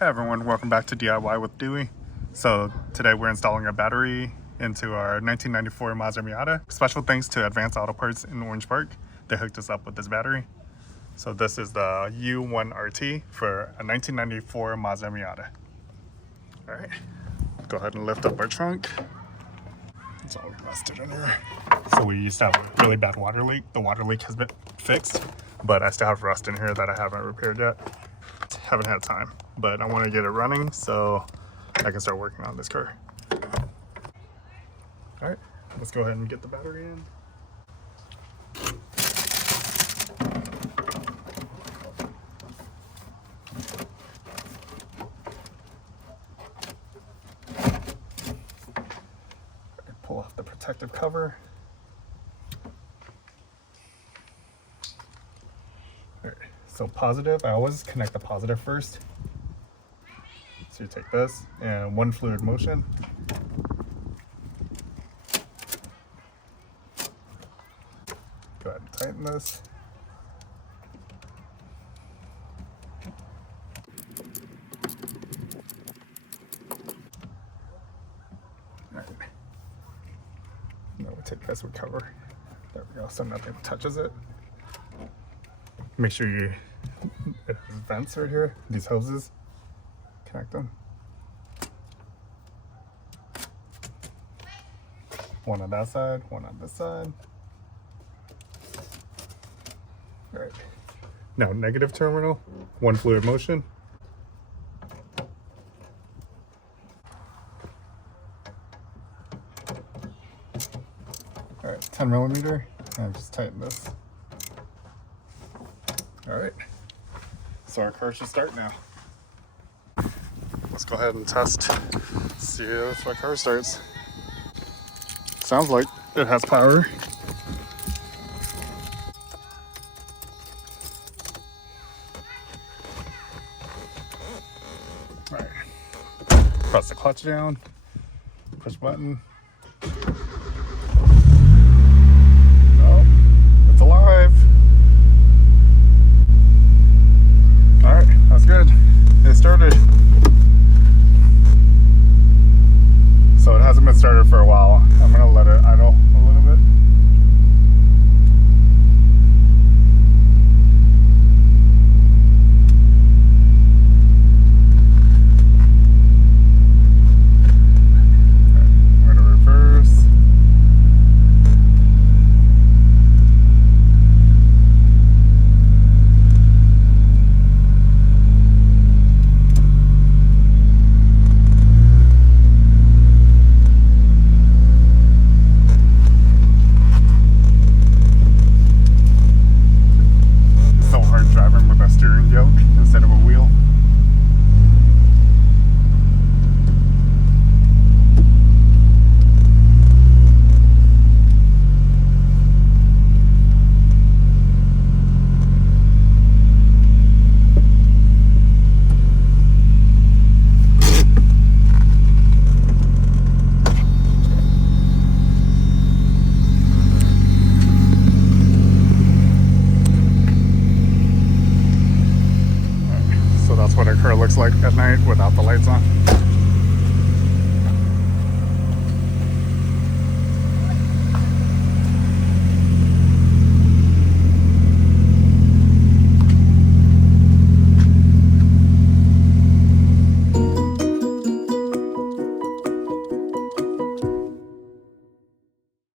Hey everyone, welcome back to DIY with Dewey. So today we're installing a battery into our 1994 Mazda Miata. Special thanks to Advanced Auto Parts in Orange Park. They hooked us up with this battery. So this is the U1RT for a 1994 Mazda Miata. All right, go ahead and lift up our trunk. It's all rusted in here. So we used to have a really bad water leak. The water leak has been fixed, but I still have rust in here that I haven't repaired yet. Haven't had time, but I want to get it running so I can start working on this car. All right, let's go ahead and get the battery in. Pull off the protective cover. All right, so positive, I always connect the positive first. So you take this and one fluid motion. Go ahead and tighten this. All right. Now we take this, we cover. There we go, so nothing touches it. Make sure it has vents right here, these hoses. Connect them. One on that side, one on this side. All right. Now negative terminal, one fluid motion. All right, 10 millimeter, and just tighten this. All right, so our car should start now. Let's go ahead and test, see if my car starts. Sounds like it has power. All right, press the clutch down, push button. Oh, it's alive. All right, that's good. It started. So it hasn't been started for a while. I'm gonna let it idle a little bit. All right, we're gonna reverse. Instead of a wheel. That's what our car looks like at night without the lights on.